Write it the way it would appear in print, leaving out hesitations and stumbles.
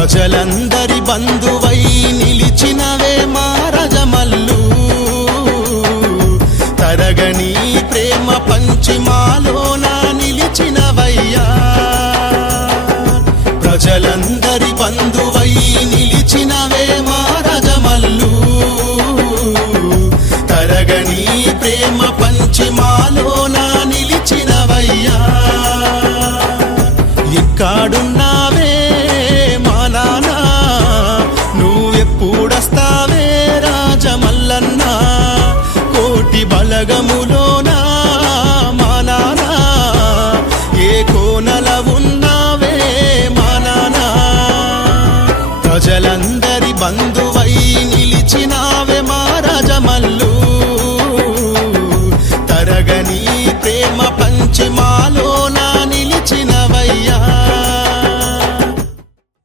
ప్రజలందరి బంధువై నిలిచినవే మా రాజమల్లు తరగని ప్రేమ పంచి మాలోన నిలిచినవయ్యా ప్రజలందరి బంధువై నిలిచినవే మా రాజమల్లు తరగని ప్రేమ పంచి మాలోన నిలిచినవయ్యా ఎక్కడున్నావే మా నాన్న నువ్వెప్పుడొస్తావే రాజమల్లన్న కోటి బలగములోనా మా నాన్న ఏ కోనల ఉన్నావే మా నాన్న ప్రజలందరి